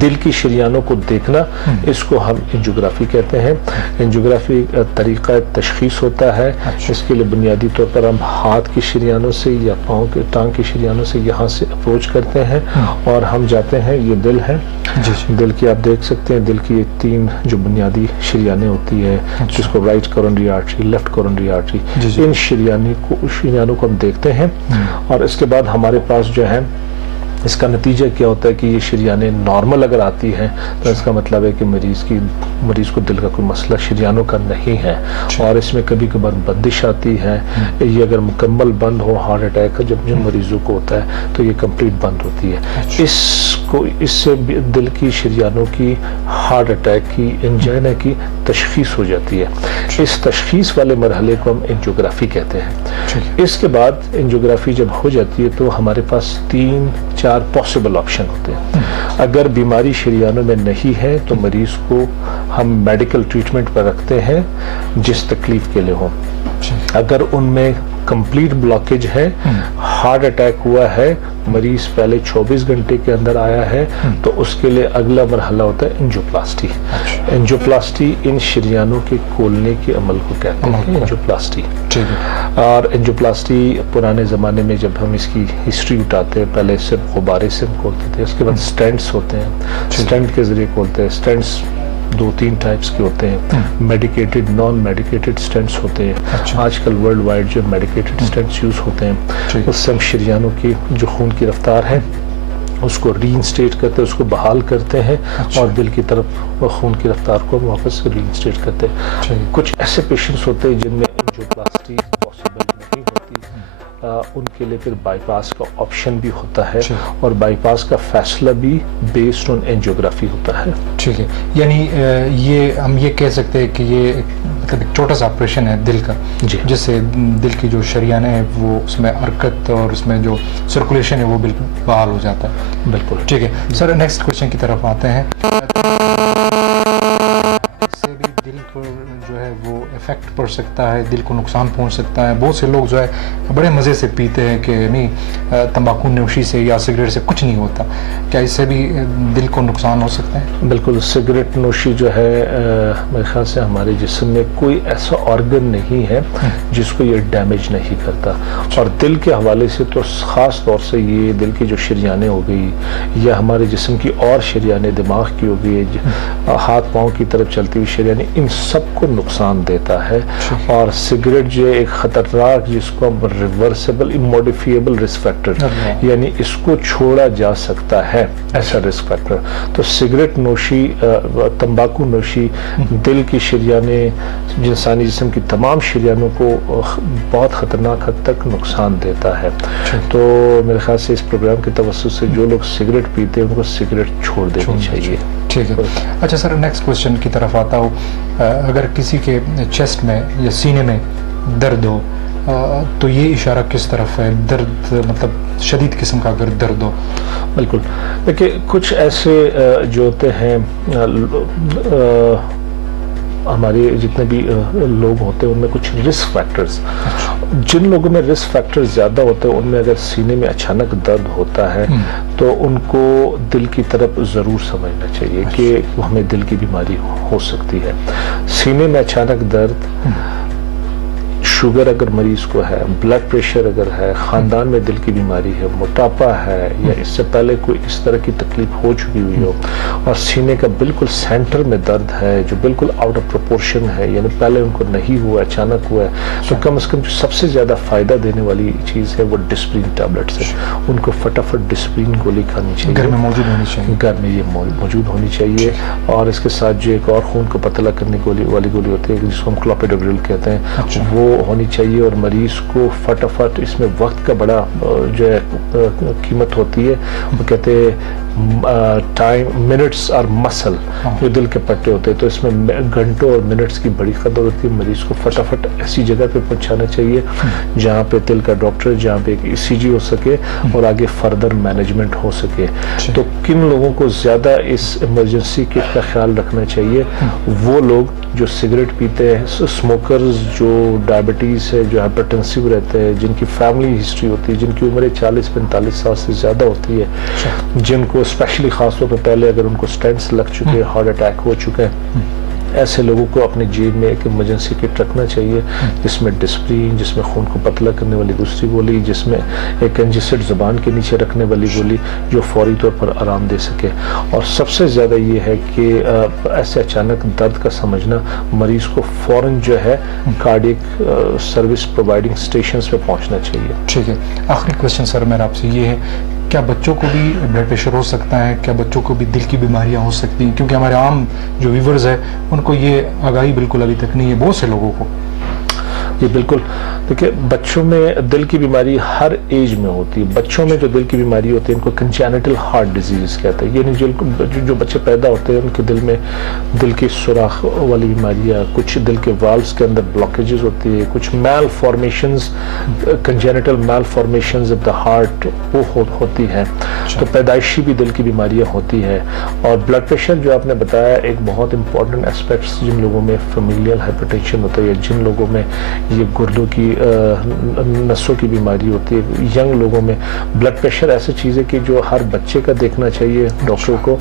دل کی شریانوں کو دیکھنا، اس کو ہم انجیوگرافی کہتے ہیں۔ انجیوگرافی طریقہ تشخیص ہوتا ہے، اس کے لیے بنیادی طور پر ہم ہاتھ کی شریانوں سے یا پاؤں کے ٹانگ کی شریانوں سے یہاں سے اپروچ کرتے ہیں اور ہم جاتے ہیں، یہ دل ہے، دل کی آپ دیکھ سکتے ہیں، دل کی یہ 3 جو بنیادی شریانیں ہوتی ہے جس کو right coronary artery, left coronary artery, ان شریانوں کو ہم دیکھتے ہیں اور اس کے بعد ہمارے پاس جو ہے اس کا نتیجہ کیا ہوتا ہے کہ یہ شریانیں نارمل اگر آتی ہیں تو اس کا مطلب ہے کہ مریض کو دل کا کوئی مسئلہ شریانوں کا نہیں ہے، اور اس میں کبھی کبھار بندش آتی ہے، یہ اگر مکمل بند ہو، ہارٹ اٹیک جب جن مریضوں کو ہوتا ہے تو یہ کمپلیٹ بند ہوتی ہے۔ اس سے دل کی شریانوں کی، ہارٹ اٹیک کی، انجائنا کی تشخیص ہو جاتی ہے۔ اس تشخیص والے مرحلے کو ہم انجیوگرافی کہتے ہیں۔ اس کے بعد انجیوگرافی جب ہو جاتی ہے تو ہمارے پاس 3-4 پاسبل آپشن ہوتے ہیں۔ اگر بیماری شریانوں میں نہیں ہے تو مریض کو ہم میڈیکل ٹریٹمنٹ پر رکھتے ہیں جس تکلیف کے لیے ہو۔ اگر ان میں کمپلیٹ بلاکیج ہے، ہارٹ اٹیک ہوا ہے، مریض پہلے 24 گھنٹے کے اندر آیا ہے تو اس کے لیے اگلا مرحلہ ہوتا ہے انجیوپلاسٹی۔ انجیوپلاسٹی ان شریانوں کے کھولنے کے عمل کو کہتے ہیں انجیوپلاسٹی۔ اور انجیوپلاسٹی پرانے زمانے میں جب ہم اس کی ہسٹری اٹھاتے ہیں، پہلے صرف غبارے سے ہم کھولتے تھے، اس کے بعد سٹینٹس ہوتے ہیں، سٹینٹ کے ذریعے کھولتے ہیں۔ سٹینٹس 2-3 ٹائپس کے ہوتے ہیں، میڈیکیٹڈ، نان میڈیکیٹڈ سٹینٹس ہوتے ہیں۔ آج کل ورلڈ وائڈ جو میڈیکیٹڈ سٹینٹس یوز ہوتے ہیں اس سے ہم شریانوں کی جو خون کی رفتار ہے اس کو ری انسٹیٹ کرتے ہیں، اس کو بحال کرتے ہیں اور دل کی طرف خون کی رفتار کو واپس ری انسٹیٹ کرتے ہیں۔ کچھ ایسے پیشنٹس ہوتے ہیں جن میں انجیوپلاسٹی پاسبل نہیں ہوتی، ان کے لیے پھر بائی پاس کا آپشن بھی ہوتا ہے اور بائی پاس کا فیصلہ بھی بیسڈ آن انجیوگرافی ہوتا ہے۔ ٹھیک ہے، یعنی یہ ہم یہ کہہ سکتے ہیں کہ یہ مطلب ایک چھوٹا سا آپریشن ہے دل کا، جس سے دل کی جو شریانیں ہیں وہ اس میں حرکت اور اس میں جو سرکولیشن ہے وہ بالکل بحال ہو جاتا ہے۔ بالکل ٹھیک ہے سر، نیکسٹ کوشچن کی طرف آتے ہیں۔ اس سے بھی دل پر جو ہے وہ افیکٹ پڑ سکتا ہے، دل کو نقصان پہنچ سکتا ہے۔ بہت سے لوگ جو ہے بڑے مزے سے پیتے ہیں کہ نہیں تمباکو نوشی سے یا سگریٹ سے کچھ نہیں ہوتا، کیا اس سے بھی دل کو نقصان ہو سکتا ہے؟ بالکل، سگریٹ نوشی جو ہے میرے خیال سے ہمارے جسم میں کوئی ایسا آرگن نہیں ہے جس کو یہ ڈیمیج نہیں کرتا، اور دل کے حوالے سے تو خاص طور سے یہ دل کی جو شریانیں ہو گئی یا ہمارے جسم کی اور شریانیں، دماغ کی ہو گئی، ہاتھ پاؤں کی طرف چلتی ہوئی شریانیں، ان سب کو نقصان دیتا ہے۔ اور سگریٹ جو ایک خطرناک، جس کو ہم ریورسیبل اموڈیفیبل رسک فیکٹر، یعنی اس کو چھوڑا جا سکتا ہے ایسا رسک فیکٹر، تو سگریٹ نوشی، تمباکو نوشی دل کی شریانیں، انسانی جسم کی تمام شریانوں کو بہت خطرناک حد تک نقصان دیتا ہے۔ تو میرے خیال سے اس پروگرام کے توسط سے جو لوگ سگریٹ پیتے ہیں ان کو سگریٹ چھوڑ دینی چاہیے۔ ٹھیک ہے، اچھا سر، نیکسٹ کوشچن کی طرف آتا ہوں۔ اگر کسی کے چیسٹ میں یا سینے میں درد ہو تو یہ اشارہ کس طرف ہے؟ درد مطلب شدید قسم کا اگر درد ہو؟ بالکل، دیکھیے کچھ ایسے جو ہوتے ہیں ہمارے جتنے بھی لوگ ہوتے ہیں ان میں کچھ رسک فیکٹرز، جن لوگوں میں رسک فیکٹر زیادہ ہوتے ہیں ان میں اگر سینے میں اچانک درد ہوتا ہے تو ان کو دل کی طرف ضرور سمجھنا چاہیے کہ ہمیں دل کی بیماری ہو سکتی ہے۔ سینے میں اچانک درد، شوگر اگر مریض کو ہے، بلڈ پریشر اگر ہے، خاندان میں دل کی بیماری ہے، موٹاپا ہے، یا اس سے پہلے کوئی اس طرح کی تکلیف ہو چکی ہوئی ہو اور سینے کا بالکل سینٹر میں درد ہے جو بالکل آؤٹ آف پروپورشن ہے، یعنی پہلے ان کو نہیں ہوا، اچانک ہوا ہے، تو کم از کم جو سب سے زیادہ فائدہ دینے والی چیز ہے وہ ڈسپرین ٹیبلٹس ہے۔ ان کو فٹافٹ ڈسپرین گولی کھانی چاہیے، گھر میں موجود ہونی چاہیے، گھر میں یہ موجود ہونی چاہیے۔ اور اس کے ساتھ جو ایک اور خون کو پتلا کرنے والی گولی ہوتی ہے جس کو ہم کلوپیڈوگریل کہتے ہیں، وہ ہونی چاہیے، اور مریض کو فٹافٹ، اس میں وقت کا بڑا جو ہے قیمت ہوتی ہے، وہ کہتے ہیں ٹائم، منٹس اور مسل، جو دل کے پٹے ہوتے ہیں، تو اس میں گھنٹوں اور منٹس کی بڑی قدر ہوتی ہے۔ مریض کو فٹافٹ ایسی جگہ پہ پہنچانا چاہیے جہاں پہ دل کا ڈاکٹر، جہاں پہ ایک ECG ہو سکے اور آگے فردر مینجمنٹ ہو سکے۔ تو کن لوگوں کو زیادہ اس ایمرجنسی کٹ کا خیال رکھنا چاہیے؟ وہ لوگ جو سگریٹ پیتے ہیں، اسموکرز، جو ڈائبٹیز ہے، جو ہائپرٹینسو رہتے ہیں، جن کی فیملی ہسٹری ہوتی ہے، جن کی عمریں 40-45 سال سے زیادہ ہوتی ہے، جن کو اسپیشلی خاص طور پہ پہلے اگر ان کو اسٹینٹس لگ چکے ہیں، ہارٹ اٹیک ہو چکے ہیں، ایسے لوگوں کو اپنی جیب میں ایک ایمرجنسی کٹ رکھنا چاہیے، جس میں ڈسپرین، جس میں خون کو پتلا کرنے والی دوسری گولی، جس میں ایک کنجسٹڈ زبان کے نیچے رکھنے والی گولی جو فوری طور پر آرام دے سکے. اور سب سے زیادہ یہ ہے کہ ایسے اچانک درد کا سمجھنا، مریض کو فوراً جو ہے کارڈیک سروس پرووائڈنگ اسٹیشنز پہ پہنچنا چاہیے. ٹھیک ہے. آخری کوشچن سر میرا آپ سے یہ ہے، کیا بچوں کو بھی بلڈ پریشر ہو سکتا ہے؟ کیا بچوں کو بھی دل کی بیماریاں ہو سکتی ہیں؟ کیونکہ ہمارے عام جو ویورز ہیں ان کو یہ آگاہی بالکل ابھی تک نہیں ہے، بہت سے لوگوں کو. جی بالکل. دیکھیے بچوں میں دل کی بیماری ہر ایج میں ہوتی ہے. بچوں میں جو دل کی بیماری ہوتی ہے ان کو کنجینٹل ہارٹ ڈیزیز کہتے ہیں. یعنی جو بچے پیدا ہوتے ہیں ان کے دل میں دل کی سوراخ والی بیماریاں، کچھ دل کے والوز کے اندر بلاکیجز ہوتی ہے، کچھ malformations, congenital malformations of the heart وہ ہوتی ہیں. تو پیدائشی بھی دل کی بیماریاں ہوتی ہیں. اور بلڈ پریشر جو آپ نے بتایا ایک بہت امپورٹنٹ اسپیکٹس، جن لوگوں میں فیمیلیل ہائپرٹینشن ہوتا ہے، جن لوگوں میں یہ گردوں کی نسوں کی بیماری ہوتی ہے، ینگ لوگوں میں بلڈ پریشر ایسی چیز ہے کہ جو ہر بچے کا دیکھنا چاہیے ڈاکٹر کو،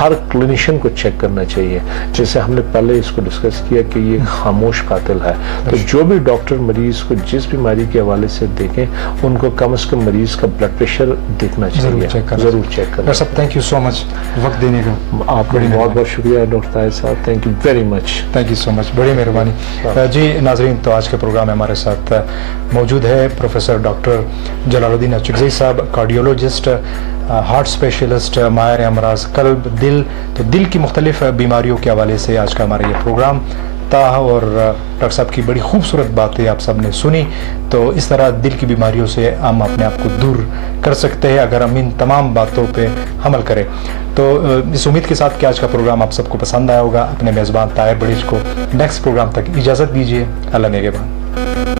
ہر کلینیشین کو چیک کرنا چاہیے. جیسے ہم نے پہلے اس کو ڈسکس کیا کہ یہ خاموش قاتل ہے. تو جو بھی ڈاکٹر مریض کو جس بیماری کے حوالے سے دیکھیں ان کو کم از کم مریض کا بلڈ پریشر دیکھنا چاہیے، ضرور چیک کرنا. سر تھینک یو سو مچ وقت دینے کا. آپ کا بہت بہت شکریہ ڈاکٹر طاہر صاحب. Thank you very much. Thank you so much, بڑی مہربانی. جی ناظرین، تو آج کے پروگرام میں ہمارے ساتھ موجود ہے پروفیسر ڈاکٹر جلال الدین اچکزئی صاحب، کارڈیولوجسٹ، ہارٹ اسپیشلسٹ، ماہر امراض قلب، دل. تو دل کی مختلف بیماریوں کے حوالے سے آج کا ہمارا یہ پروگرام تھا، اور ڈاکٹر صاحب کی بڑی خوبصورت باتیں آپ سب نے سنی. تو اس طرح دل کی بیماریوں سے ہم اپنے آپ کو دور کر سکتے ہیں اگر ہم ان تمام باتوں پہ عمل کریں. تو اس امید کے ساتھ کہ آج کا پروگرام آپ سب کو پسند آیا ہوگا. اپنے میزبان طاہر بڑیچ کو نیکسٹ پروگرام تک اجازت دیجیے. اللہ نگہبان.